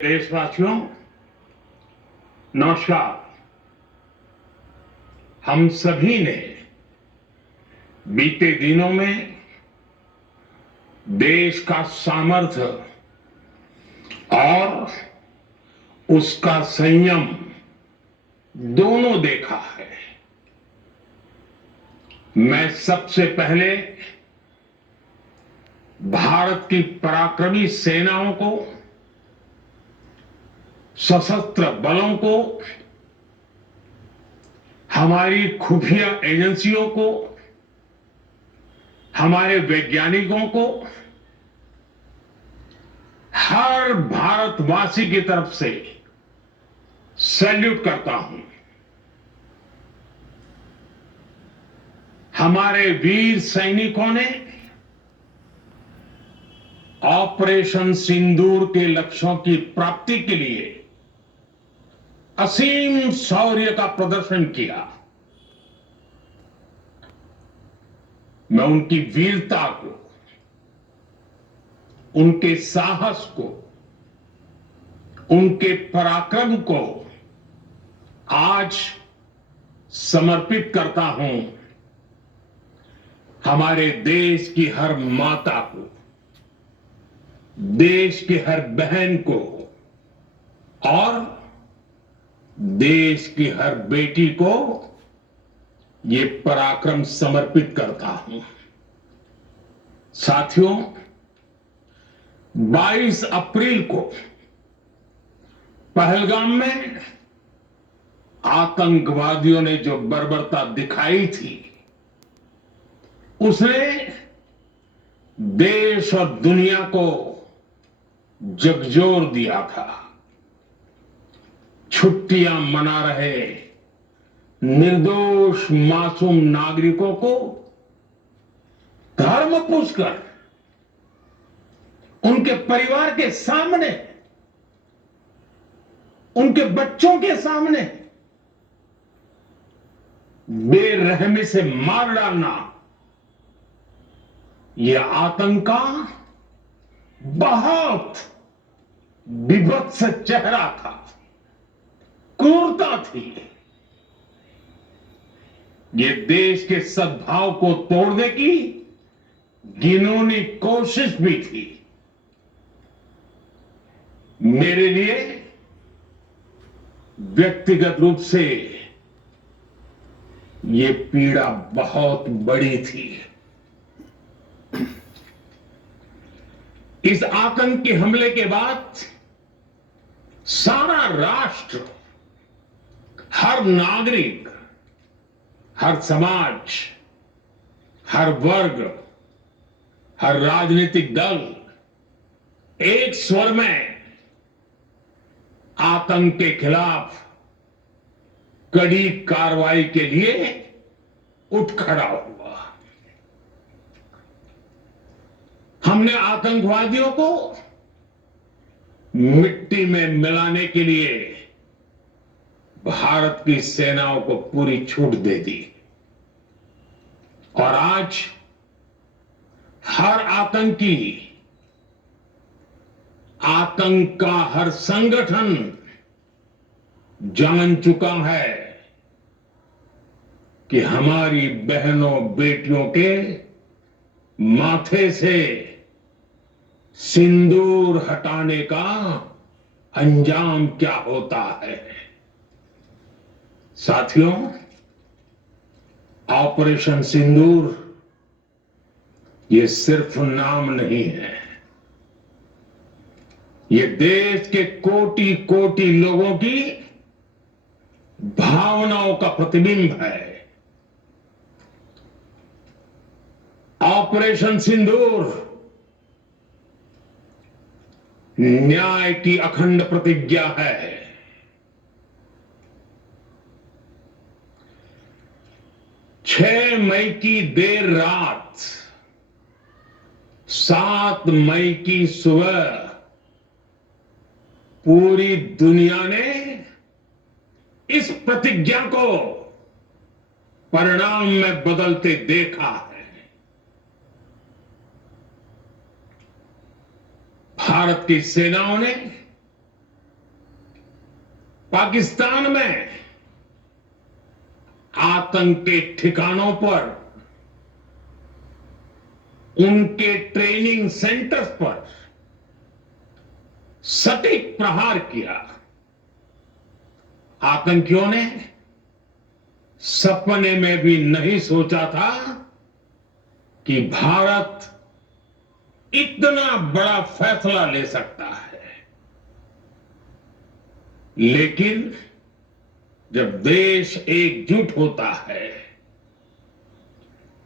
देशवासियों, नमस्कार। हम सभी ने बीते दिनों में देश का सामर्थ्य और उसका संयम दोनों देखा है। मैं सबसे पहले भारत की पराक्रमी सेनाओं को, सशस्त्र बलों को, हमारी खुफिया एजेंसियों को, हमारे वैज्ञानिकों को, हर भारतवासी की तरफ से सैल्यूट करता हूं। हमारे वीर सैनिकों ने ऑपरेशन सिंदूर के लक्ष्यों की प्राप्ति के लिए असीम शौर्य का प्रदर्शन किया। मैं उनकी वीरता को, उनके साहस को, उनके पराक्रम को आज समर्पित करता हूं हमारे देश की हर माता को, देश की हर बहन को और देश की हर बेटी को ये पराक्रम समर्पित करता हूं। साथियों, 22 अप्रैल को पहलगाम में आतंकवादियों ने जो बर्बरता दिखाई थी, उसने देश और दुनिया को झकझोर दिया था। छुट्टियां मना रहे निर्दोष मासूम नागरिकों को धर्म पूछकर उनके परिवार के सामने, उनके बच्चों के सामने बेरहमी से मार डालना, यह आतंक का बहुत विभत्स चेहरा था, क्रूरता थी। ये देश के सद्भाव को तोड़ने की घिनौनी कोशिश भी थी। मेरे लिए व्यक्तिगत रूप से ये पीड़ा बहुत बड़ी थी। इस आतंकी हमले के बाद सारा राष्ट्र, हर नागरिक, हर समाज, हर वर्ग, हर राजनीतिक दल एक स्वर में आतंक के खिलाफ कड़ी कार्रवाई के लिए उठ खड़ा हुआ। हमने आतंकवादियों को मिट्टी में मिलाने के लिए भारत की सेनाओं को पूरी छूट दे दी और आज हर आतंकी, आतंक का हर संगठन जान चुका है कि हमारी बहनों बेटियों के माथे से सिंदूर हटाने का अंजाम क्या होता है। साथियों, ऑपरेशन सिंदूर ये सिर्फ नाम नहीं है, ये देश के कोटि कोटि लोगों की भावनाओं का प्रतिबिंब है। ऑपरेशन सिंदूर न्याय की अखंड प्रतिज्ञा है। 6 मई की देर रात, 7 मई की सुबह पूरी दुनिया ने इस प्रतिज्ञा को परिणाम में बदलते देखा है। भारत की सेनाओं ने पाकिस्तान में आतंक के ठिकानों पर, उनके ट्रेनिंग सेंटर्स पर सटीक प्रहार किया। आतंकियों ने सपने में भी नहीं सोचा था कि भारत इतना बड़ा फैसला ले सकता है। लेकिन जब देश एकजुट होता है,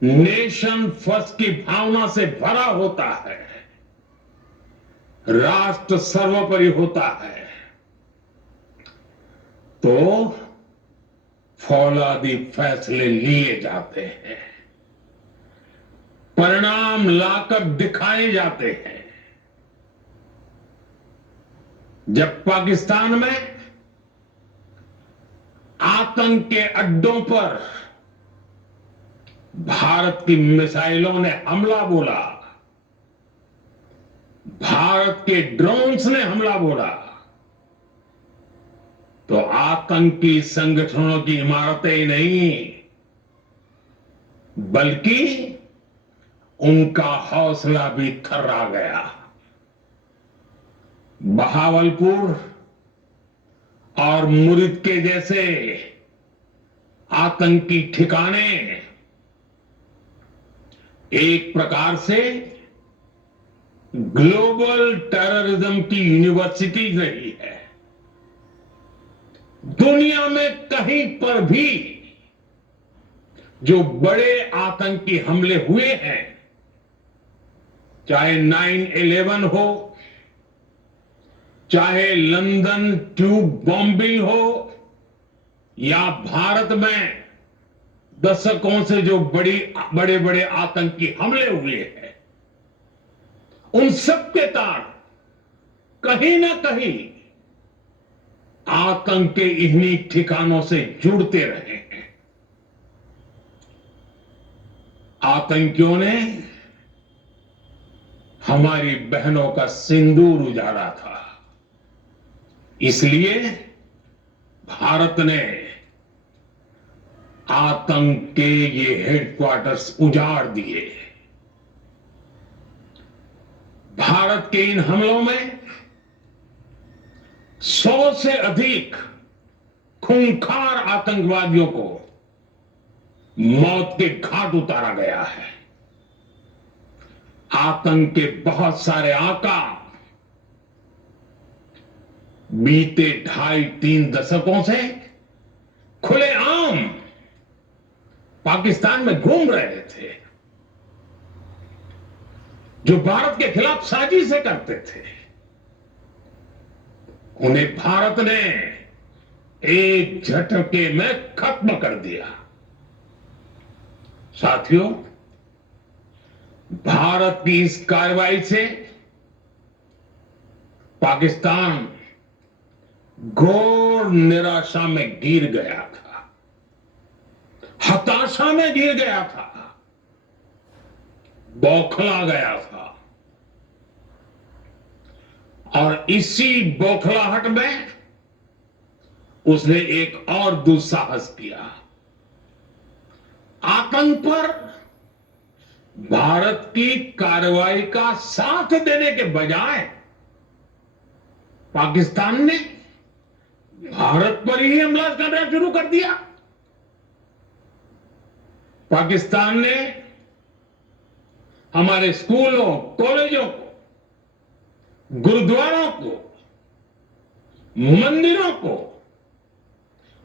नेशन फर्स्ट की भावना से भरा होता है, राष्ट्र सर्वोपरि होता है, तो फौलादी फैसले लिए जाते हैं, परिणाम लाकर दिखाए जाते हैं। जब पाकिस्तान में आतंक के अड्डों पर भारत की मिसाइलों ने हमला बोला, भारत के ड्रोन्स ने हमला बोला, तो आतंकी संगठनों की इमारतें ही नहीं, बल्कि उनका हौसला भी थर्रा गया। बहावलपुर और मुरिद के जैसे आतंकी ठिकाने एक प्रकार से ग्लोबल टेररिज्म की यूनिवर्सिटी रही है। दुनिया में कहीं पर भी जो बड़े आतंकी हमले हुए हैं, चाहे 9/11 हो, चाहे लंदन ट्यूब बॉम्बिंग हो, या भारत में दशकों से जो बड़े बड़े आतंकी हमले हुए हैं, उन सब के तार कहीं ना कहीं आतंक के इन्हीं ठिकानों से जुड़ते रहे हैं। आतंकियों ने हमारी बहनों का सिंदूर उजाड़ा था, इसलिए भारत ने आतंक के ये हेडक्वार्टर्स उजाड़ दिए। भारत के इन हमलों में 100 से अधिक खूंखार आतंकवादियों को मौत के घाट उतारा गया है। आतंक के बहुत सारे आका बीते 2.5-3 दशकों से खुलेआम पाकिस्तान में घूम रहे थे, जो भारत के खिलाफ साजिशें करते थे। उन्हें भारत ने एक झटके में खत्म कर दिया। साथियों, भारत की इस कार्रवाई से पाकिस्तान घोर निराशा में गिर गया था, हताशा में गिर गया था, बौखला गया था। और इसी बौखलाहट में उसने एक और दुस्साहस किया। आतंक पर भारत की कार्रवाई का साथ देने के बजाय पाकिस्तान ने भारत पर ही हमला करना शुरू कर दिया। पाकिस्तान ने हमारे स्कूलों, कॉलेजों को, गुरुद्वारों को, मंदिरों को,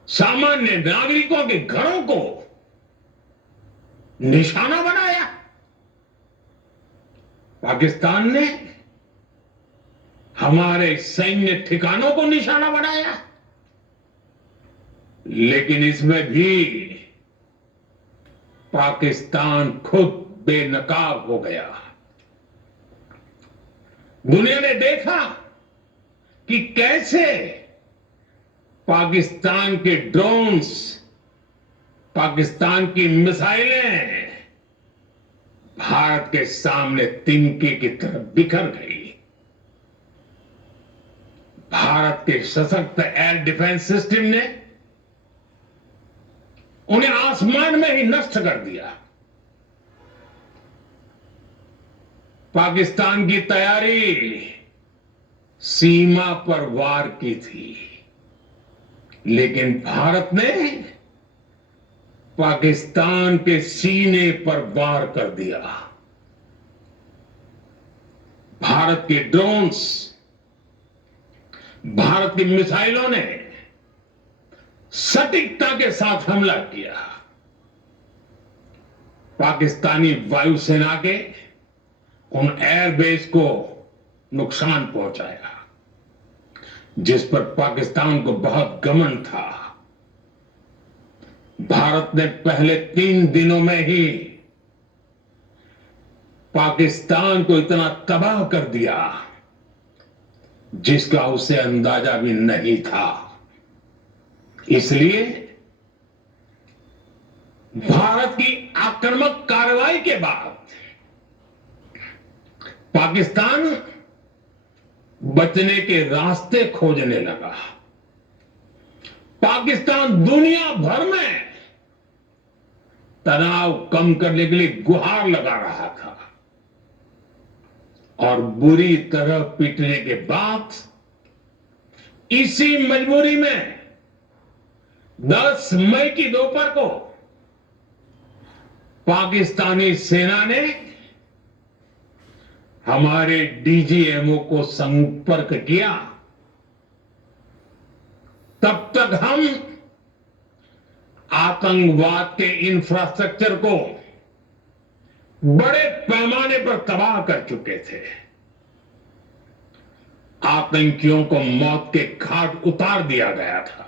सामान्य नागरिकों के घरों को निशाना बनाया। पाकिस्तान ने हमारे सैन्य ठिकानों को निशाना बनाया। लेकिन इसमें भी पाकिस्तान खुद बेनकाब हो गया। दुनिया ने देखा कि कैसे पाकिस्तान के ड्रोन्स, पाकिस्तान की मिसाइलें भारत के सामने तिनके की तरह बिखर गई। भारत के सशक्त एयर डिफेंस सिस्टम ने उन्हें आसमान में ही नष्ट कर दिया। पाकिस्तान की तैयारी सीमा पर वार की थी, लेकिन भारत ने पाकिस्तान के सीने पर वार कर दिया। भारत के ड्रोन्स, भारत की मिसाइलों ने सटीकता के साथ हमला किया। पाकिस्तानी वायुसेना के उन एयरबेस को नुकसान पहुंचाया, जिस पर पाकिस्तान को बहुत घमंड था। भारत ने पहले 3 दिनों में ही पाकिस्तान को इतना तबाह कर दिया जिसका उसे अंदाजा भी नहीं था। इसलिए भारत की आक्रामक कार्रवाई के बाद पाकिस्तान बचने के रास्ते खोजने लगा। पाकिस्तान दुनिया भर में तनाव कम करने के लिए गुहार लगा रहा था और बुरी तरह पीटने के बाद इसी मजबूरी में 10 मई की दोपहर को पाकिस्तानी सेना ने हमारे डीजीएमओ को संपर्क किया। तब तक हम आतंकवाद के इंफ्रास्ट्रक्चर को बड़े पैमाने पर तबाह कर चुके थे। आतंकियों को मौत के घाट उतार दिया गया था।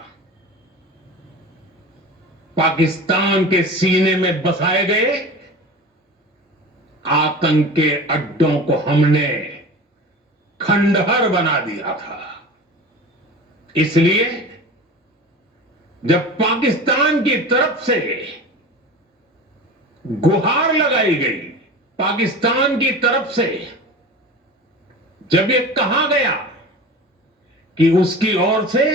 पाकिस्तान के सीने में बसाए गए आतंक के अड्डों को हमने खंडहर बना दिया था। इसलिए जब पाकिस्तान की तरफ से गुहार लगाई गई, पाकिस्तान की तरफ से जब ये कहा गया कि उसकी ओर से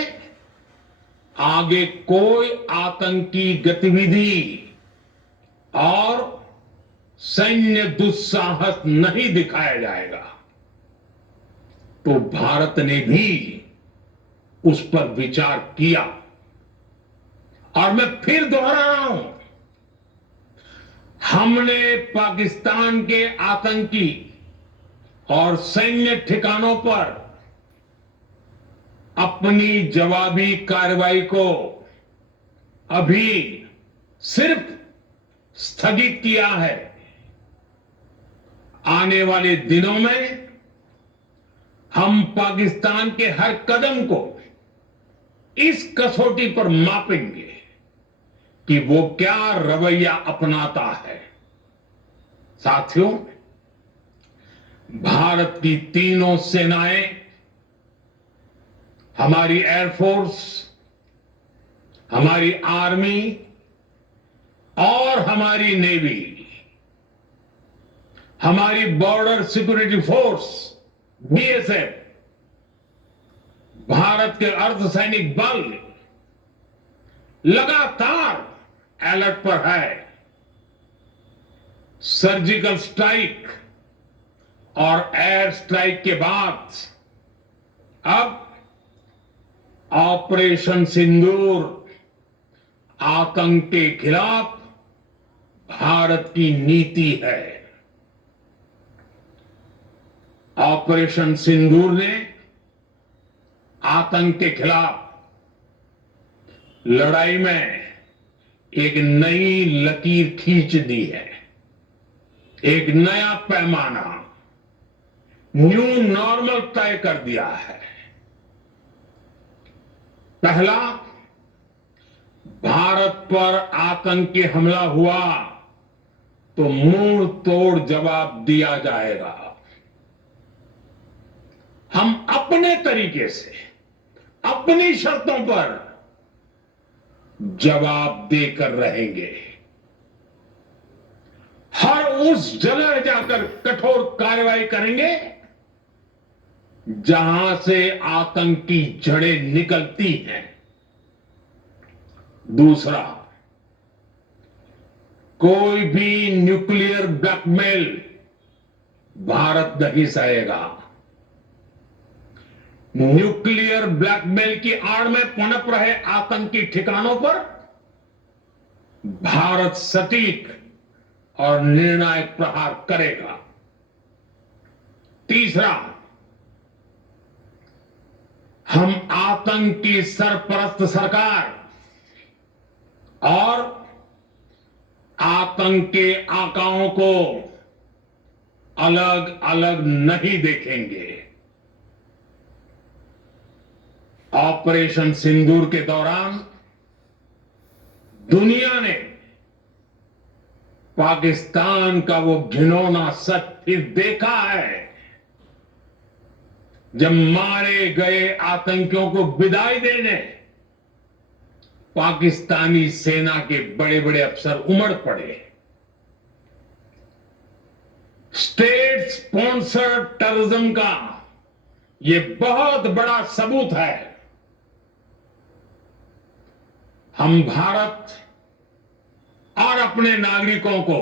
आगे कोई आतंकी गतिविधि और सैन्य दुस्साहस नहीं दिखाया जाएगा, तो भारत ने भी उस पर विचार किया। और मैं फिर दोहरा रहा हूं, हमने पाकिस्तान के आतंकी और सैन्य ठिकानों पर अपनी जवाबी कार्रवाई को अभी सिर्फ स्थगित किया है। आने वाले दिनों में हम पाकिस्तान के हर कदम को इस कसौटी पर मापेंगे कि वो क्या रवैया अपनाता है। साथियों, भारत की तीनों सेनाएं, हमारी एयरफोर्स, हमारी आर्मी और हमारी नेवी, हमारी border security force BSF, Bharat के अर्धसैनिक बल लगातार अलर्ट पर है। सर्जिकल स्ट्राइक और एयर स्ट्राइक के बाद अब ऑपरेशन सिंदूर आतंक के खिलाफ भारत की नीति है। ऑपरेशन सिंदूर ने आतंक के खिलाफ लड़ाई में एक नई लकीर खींच दी है, एक नया पैमाना, न्यू नॉर्मल तय कर दिया है। पहला, भारत पर आतंकी हमला हुआ तो मुंह तोड़ जवाब दिया जाएगा। हम अपने तरीके से, अपनी शर्तों पर जवाब देकर रहेंगे। हर उस जगह जाकर कठोर कार्रवाई करेंगे जहां से आतंक की जड़ें निकलती हैं। दूसरा, कोई भी न्यूक्लियर ब्लैकमेल भारत नहीं सहेगा। न्यूक्लियर ब्लैकमेल की आड़ में पनप रहे आतंकी ठिकानों पर भारत सटीक और निर्णायक प्रहार करेगा। तीसरा, हम आतंक की सरपरस्त सरकार और आतंक के आकाओं को अलग अलग नहीं देखेंगे। ऑपरेशन सिंदूर के दौरान दुनिया ने पाकिस्तान का वो घिनौना सच फिर देखा है, जब मारे गए आतंकियों को विदाई देने पाकिस्तानी सेना के बड़े बड़े अफसर उमड़ पड़े। स्टेट स्पॉन्सर्ड टेररिज्म का ये बहुत बड़ा सबूत है। हम भारत और अपने नागरिकों को